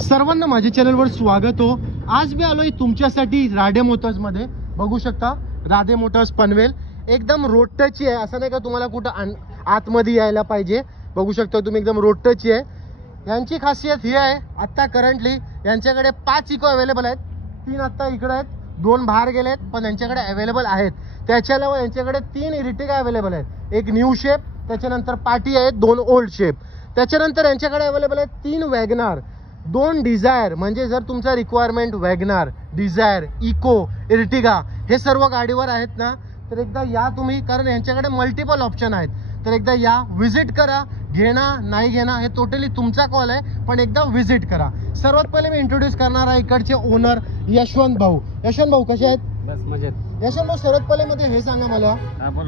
सर्वांना माझ्या चॅनलवर स्वागत हो. आज मी आलोय तुमच्यासाठी राधे मोटर्स मध्ये. बघू शकता राधे मोटर्स पनवेल एकदम रोड टच आहे. असं नाही का तुम्हाला कुठं आतमध्ये यायला पाहिजे. बघू शकता तुम्ही एकदम रोड टच आहे. यांची खासियत ही आहे, आता करंटली यांच्याकडे 5 इको अवेलेबल आहेत. 3 आता इकडे आहेत, 2 बाहेर गेलेत, पण यांच्याकडे अवेलेबल आहेत. त्याच्या अलावा यांच्याकडे 3 इरिटिगा अवेलेबल आहेत. एक न्यू शेप, त्याच्यानंतर पार्टी आहेत, 2 ओल्ड शेप. त्याच्यानंतर यांच्याकडे अवेलेबल आहेत 3 वॅगनार, 2 डिझायर. म्हणजे जर तुमचा requirement WagonR, Dzire, Eeco, Ertiga हे सर्व गाडीवर आहेत ना, तर एकदा या तुम्ही, कारण यांच्याकडे मल्टिपल ऑप्शन आहेत. तर एकदा या, विजिट करा. घेणं नाही घेणं हे टोटली तुमचा कॉल आहे, पण एकदा विजिट करा. सर्वात पहिले मी इंट्रोड्यूस करणार आहे इकडचे ओनर यशवंत भाऊ. यशवंत भाऊ कसे आहेत? बस मजेत. यशवंत भाऊ, सर्वात पहिले मध्ये हे सांगा मला,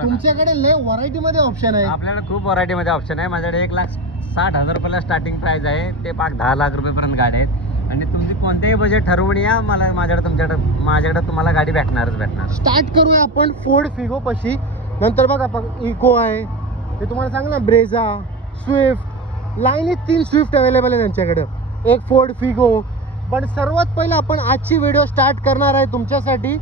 तुमच्याकडे लय व्हरायटी मध्ये ऑप्शन आहे. आपल्याकडे खूप व्हरायटी मध्ये ऑप्शन आहे. माझ्याकडे 1,60,000 रुपयाला स्टार्टिंग प्राइस आहे, ते 10 लाख रुपयेपर्यंत गाडी आहेत. आणि तुमची कोणतेही बजेट ठरवून या, मला माझ्याकडे तुम्हाला गाडी भेटणार. स्टार्ट करूया आपण फोर्ड फिगो पाशी. नंतर बघा इको आहे, ते तुम्हाला सांग ना, ब्रेझा, स्विफ्ट, लाईनीत 3 स्विफ्ट अवेलेबल आहे त्यांच्याकडे, एक फोर्ड फिगो. पण सर्वात पहिला आपण आजची व्हिडिओ स्टार्ट करणार आहे तुमच्यासाठी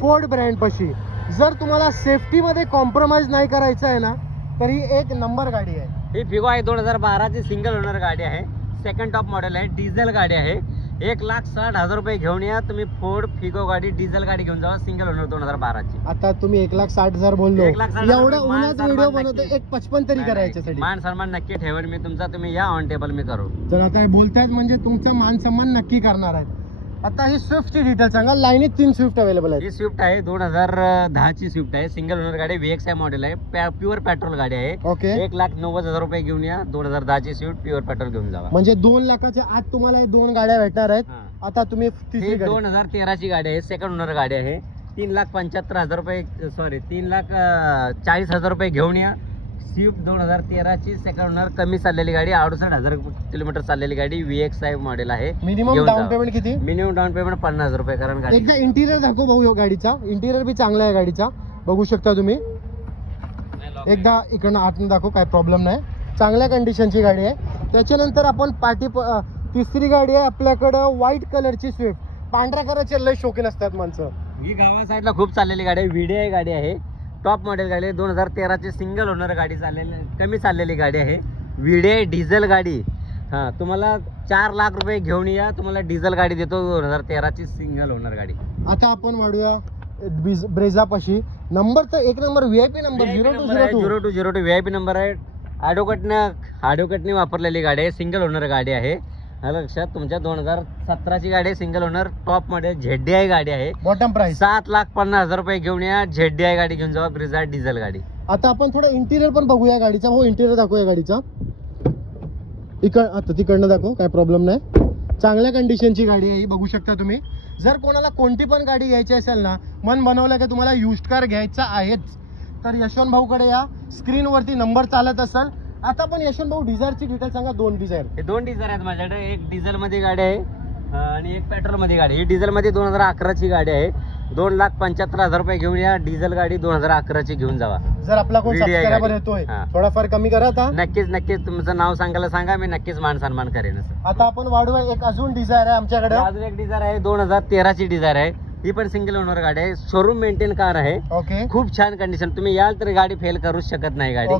फोर्ड ब्रँड पाशी. जर तुम्हाला सेफ्टीमध्ये कॉम्प्रोमाइज नाही करायचं आहे ना, तर ही एक नंबर गाडी आहे. ही फिगो आहे 2012 ची सिंगल ओनर गाडी आहे. सेकंड टॉप मॉडेल आहे, डिझेल गाडी आहे. 1,60,000 रुपये घेऊन या तुम्ही. फोर्ड फिगो गाडी, डिझेल गाडी घेऊन जावा, सिंगल ओनर 2012 ची. आता तुम्ही 1,60,000 बोललो, 1,60,000 एवढा उन्हात व्हिडिओ बनवतो, 1,55 तरी करायच्यासाठी. मान सन्मान नक्की ठेवेल मी तुमचा. तुम्ही या ऑन टेबल मी करू. तर आता बोलतायत म्हणजे तुमचा मान सन्मान नक्की करणार आहेत. आता ही स्विफ्टची डिटेल सांगा. लाईनीत 3 स्विफ्ट अवेलेबल आहे. ही स्विफ्ट आहे 2010 ची स्विफ्ट आहे, सिंगल ओनर गाडी, VXI मॉडेल आहे, प्युअर पेट्रोल गाडी आहे. ओके, 1,90,000 रुपये घेऊन या. 2010 ची स्विफ्ट प्युअर पेट्रोल घेऊन जावा. म्हणजे 2 लाखाच्या आत तुम्हाला हे 2 गाड्या भेटणार आहेत. आता तुम्ही तिसरी गाडी, 2013 ची गाडी आहे, सेकंड ओनर गाडी आहे. 3,75,000 रुपये, सॉरी 3,40,000 रुपये घेऊन या. स्विफ्ट 2013 ची सेकंड ओनर, कमी चाललेली गाडी, 68,000 किलोमीटर चाललेली गाडी, VXI मॉडेल आहे. मिनिमम डाऊन पेमेंट किती? मिनिमम डाऊन पेमेंट 50,000 रुपये. कारण गाडी एकदा इंटिरियर दाखव भाऊ. यो गाडीचा इंटिरियर बी चांगला आहे गाडीचा, बघू शकता तुम्ही. एकदा इकडनं आतून दाखव, काय प्रॉब्लेम नाही, चांगल्या कंडिशनची गाडी आहे. त्याच्यानंतर आपण तिसरी गाडी आहे आपल्याकडं, व्हाईट कलरची स्विफ्ट. पांढऱ्या कलरचे लय शौकीन असतात माणसं. ही गावा साईडला खूप चाललेली गाडी आहे, VDI गाडी आहे, टॉप मॉडेल गाडी आहे. 2013 ची सिंगल ओनर गाडी, कमी चाललेली गाडी आहे, VDI डिझेल गाडी. हा, तुम्हाला 4 लाख रुपये घेऊन या, तुम्हाला डिझेल गाडी देतो, 2013 ची सिंगल ओनर गाडी. आता आपण वाढूया ब्रेझा पाशी. नंबर तर एक number, VIP number 0202 VIP number आहे. ॲडव्होकेटने वापरलेली गाडी आहे, सिंगल ओनर गाडी आहे. लक्षात, तुमच्या 2017 ची गाडी आहे, सिंगल ओनर, टॉप मध्ये ZDI गाडी आहे. बॉटम प्राइस 7,50,000 रुपये घेऊन या. ZDI गाडी घेऊन जावा, ब्रेझा डिझेल गाडी. आता आपण थोडा इंटिरियर पण बघूया गाडीचा. हो, इंटिरियर दाखवूया गाडीचा. आता तिकडनं दाखव, काय प्रॉब्लेम नाही, चांगल्या कंडिशनची गाडी आहे ही, बघू शकता तुम्ही. जर कोणाला कोणती पण गाडी घ्यायची असेल ना, मन बनवलं की तुम्हाला युज्ड कार घ्यायचा आहेच, तर यशवंत भाऊकडे या. स्क्रीनवरती नंबर चालत असेल. आता पण यशवंत भाऊ डिझायरची डिटेल सांगा. 2 डिझायर, हे 2 डिझायर आहेत माझ्याकडे. एक डिझेल मध्ये गाडी आहे आणि एक पेट्रोल मध्ये गाडी. ही डिझेल मध्ये 2011 ची गाडी आहे. 2,75,000 रुपये घेऊन या. डिझेल गाडी 2011 ची घेऊन जावा. जर आपला कोण सबस्क्रायबर येतोय, थोडाफार कमी करा. आता नक्कीच तुमचं नाव सांगायला सांगा, मी नक्कीच मान सन्मान करेन. आता आपण वाढूया. एक अजून डिझायर आहे आमच्याकडे. अजून एक डिझायर आहे, 2013 ची डिझायर आहे. ही पण सिंगल ओनर गाडी आहे, शोरूम मेंटेन कार आहे. ओके, खूप छान कंडिशन. तुम्ही याल तर गाडी फेल करूच शकत नाही गाडी.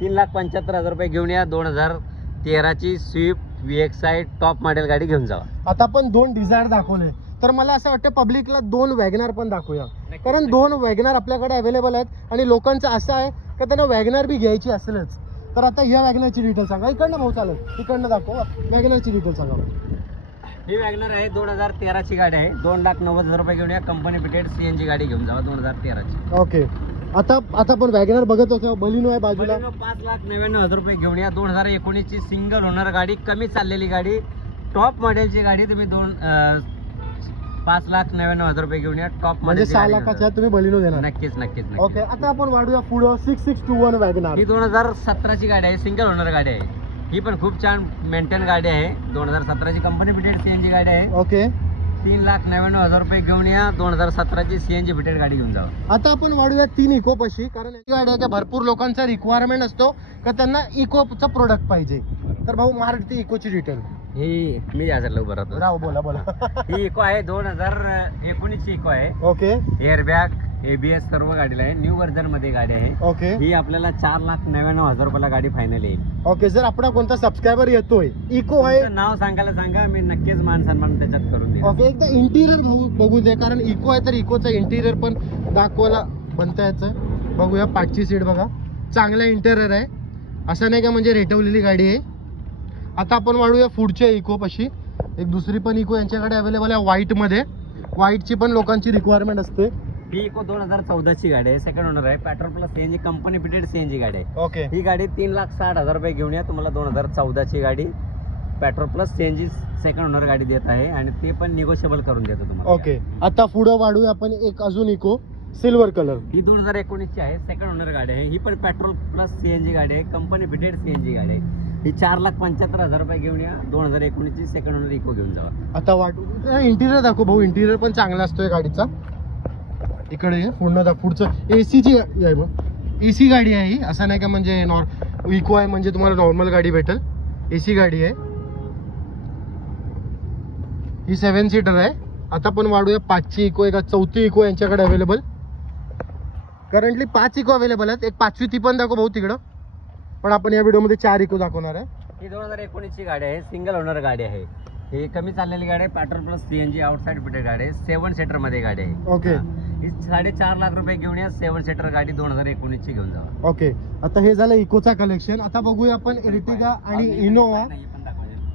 3,75,000 रुपये घेऊन या. 2013 ची स्विफ्ट VXI टॉप मॉडेल गाडी घेऊन जावा. आता आपण 2 डिझायर दाखवले, तर मला असं वाटतं पब्लिकला 2 वॅगनार पण दाखवूया. कारण 2 वॅगनार आपल्याकडे अवेलेबल आहेत आणि लोकांचं असं आहे की त्यांना वॅगनार बी घ्यायची असेलच. तर आता ह्या वॅगनारची डिटेल सांगा. इकडनं भाऊ चालेल, इकडनं दाखव. वॅगनारची डिटेल सांगा. ही वॅगनर आहे, 2013 ची गाडी आहे. 2,90,000 रुपये घेऊन या. कंपनी फिटेड CNG गाडी घेऊन जावा, 2013 ची. ओके, आता आपण वॅगनर बघत होतो. बलिनो आहे बाजूला, 5,99,000 रुपये घेऊन या. 2019 ची सिंगल ओनर गाडी, कमी चाललेली गाडी, टॉप मॉडेलची गाडी. तुम्ही 5,99,000 रुपये घेऊन या. टॉप म्हणजे 6 लाखाच्या तुम्ही बलिनो देणार. नक्कीच. ओके, आता आपण वाढूया पुढं. 6621 वॅगनार. ही 2017 ची गाडी आहे, सिंगल ओनर गाडी आहे. ही पण खूप छान मेंटेन गाडी आहे. 2017 ची कंपनी फिटेड CNG गाडी आहे. ओके, 3,99,000 रुपये घेऊन या. 2017 ची CNG फिटेड गाडी घेऊन जावा. आता आपण वाढूया 3 इको पाशी. कारण ही गाडी आहे, भरपूर लोकांचा रिक्वायरमेंट असतो का त्यांना इकोचा प्रोडक्ट पाहिजे. तर भाऊ, मारुती इकोची डिटेल. ही मी या साईडला उभं राहतो. राव बोला बोला. ही इको आहे 2019 ची इको आहे. ओके एअरबॅग ABS सर्व गाडीला आहे. न्यू व्हर्जन मध्ये गाडी आहे. ओके ही आपल्याला 4,99,000 रुपयाला गाडी फायनल येईल. ओके. जर आपला कोणता सबस्क्रायबर येतोय इको आहे, तुमचं नाव सांगायला सांगा, मी नक्कीच मान सन्मान त्याच्यात करून देईन. ओके एकदा इंटिरियर बघू दे, कारण इको आहे तर इकोचा इंटिरियर पण दाखवायला बनता याचं. बघूया पाठची सीट बघा, चांगला इंटिरियर आहे, असं नाही का म्हणजे रेटवलेली गाडी आहे. आता आपण वाढूया पुढच्या इको पाशी. एक दुसरी पण इको यांच्याकडे अवेलेबल आहे व्हाईट मध्ये. व्हाईटची पण लोकांची रिक्वायरमेंट असते. ही इको 2014 ची गाडी आहे. सेकंड ओनर आहे. Petrol plus CNG company fitted CNG गाडी आहे. ओके ही गाडी 3,60,000 रुपये घेऊन या. तुम्हाला 2014 ची गाडी petrol plus CNG second owner गाडी देत आहे आणि ते पण निगोशिएबल करून देतो तुम्हाला. ओके. आता पुढं वाढूया आपण एक अजून इको सिल्वर कलर. ही 2019 ची आहे. सेकंड ओनर गाडी आहे. ही पण पेट्रोल प्लस CNG गाडी आहे. कंपनी फिटेड CNG गाडी आहे. ही 4,75,000 रुपये घेऊन या. 2019 ची सेकंड ओनर इको घेऊन जावा. आता वाटू इंटिरियर दाखव भाऊ. इंटिरियर पण चांगला असतोय गाडीचा. इकडे ये, पूर्ण पुढचं एसीची आहे. मग एसी गाडी आहे ही, असं नाही का म्हणजे इको आहे म्हणजे तुम्हाला नॉर्मल गाडी भेटेल. एसी गाडी आहे ही. 7 सीटर आहे. आता पण वाढूया 5ची इको. एक 4थी इको यांच्याकडे अवेलेबल. करंटली 5 इको अवेलेबल आहेत. एक 5वी ती पण दाखव भाऊ तिकडं. पण आपण या व्हिडिओमध्ये 4 इको दाखवणार आहे. ही 2019 ची गाडी आहे. सिंगल ओनर गाडी आहे. ही कमी चाललेली गाडी आहे. Petrol plus CNG outside fitted गाडी आहे. 7 सीटर मध्ये गाडी आहे. ओके. ही 4.5 लाख रुपये घेऊन या. 7 सीटर गाडी 2019 ची घेऊन जावा. ओके. आता हे झालं इकोचा कलेक्शन. आता बघूया आपण एर्टिगा आणि इनोवा.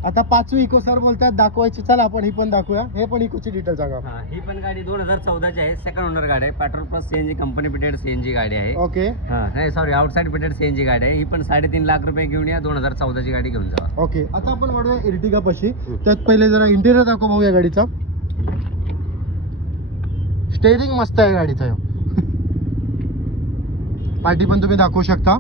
आता 5वी इको सर बोलतात दाखवायची. चला आपण ही पण दाखवूया. हे पण इकोची डिटेल सांगा. ही पण गाडी 2014 ची आहे. सेकंड ओनर गाडी आहे. Petrol plus CNG company fitted CNG गाडी आहे. ओके. नाही सॉरी आउटसाइड फिटेड CNG गाडी आहे. ही पण 3.5 लाख रुपये घेऊन या. 2014 ची गाडी घेऊन जावा. ओके. आता आपण वाढूया एर्टिगा पाशी. त्यात पहिले जरा इंटिरियर दाखव भाऊ या गाडीचा. स्टेअरिंग मस्त आहे गाडीचा. पार्टी पण तुम्ही दाखवू शकता.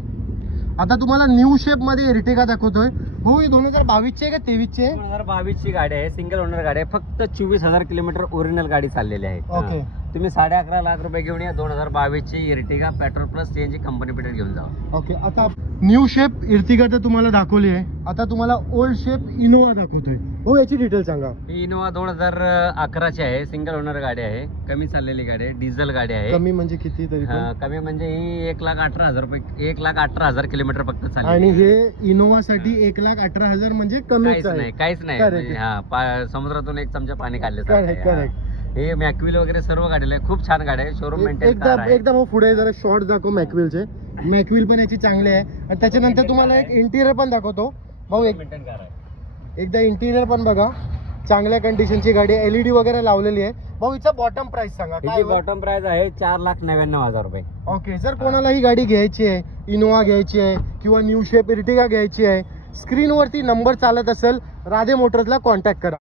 आता तुम्हाला न्यू शेप मध्ये एर्टिगा दाखवतोय भाऊ. ही 2022 ची आहे का 23 ची आहे? 2022 ची गाडी आहे. सिंगल ओनर गाडी आहे. फक्त 24,000 किलोमीटर ओरिजिनल गाडी चाललेली आहे. ओके. तुम्ही 11.5 लाख रुपये घेऊन या. 2022 ची Ertiga petrol plus CNG company fitted घेऊन जावा. ओके. आता न्यू शेप एर्टिगा तर तुम्हाला दाखवली आहे. आता तुम्हाला ओल्ड शेप इनोवा दाखवतोय भाऊ. याची डिटेल सांगा. ही इनोवा 2011 ची आहे. सिंगल ओनर गाडी आहे. कमी चाललेली गाडी आहे. डिझेल गाडी आहे. कमी म्हणजे किती तरी पण? कमी म्हणजे ही 1,18,000 रुपये 1,18,000 किलोमीटर फक्त चालली. आणि हे इनोवा साठी 1,18,000 म्हणजे कमीच आहे. काहीच नाही. Correct. म्हणजे समुद्रातून एक चमचा पाणी करेक्ट काढले. करेक्ट. हे मॅक्विल वगैरे सर्व गाडीला आहे. खूप छान गाडी आहे. शोरूम मेंटेन कार आहे. एकदा भाऊ पुढे जरा शॉर्ट दाखव मॅक्विलचे. मॅक्विल पण याची चांगली आहे. आणि त्याच्यानंतर तुम्हाला एक इंटिरियर पण दाखवतो भाऊ. मेंटेन कार आहे. एकदा इंटिरियर पण बघा. चांगल्या कंडिशनची गाडी. LED वगैरे लावलेली आहे भाऊ. हिचा बॉटम प्राइस सांगा काय हिची बॉटम प्राइस आहे 4,99,000 रुपये. ओके. जर कोणाला ही गाडी घ्यायची आहे, इनोवा घ्यायची आहे किंवा न्यू शेप एर्टिगा घ्यायची आहे, स्क्रीनवरती नंबर चालत असेल, राधे मोटर्सला कॉन्टॅक्ट करा.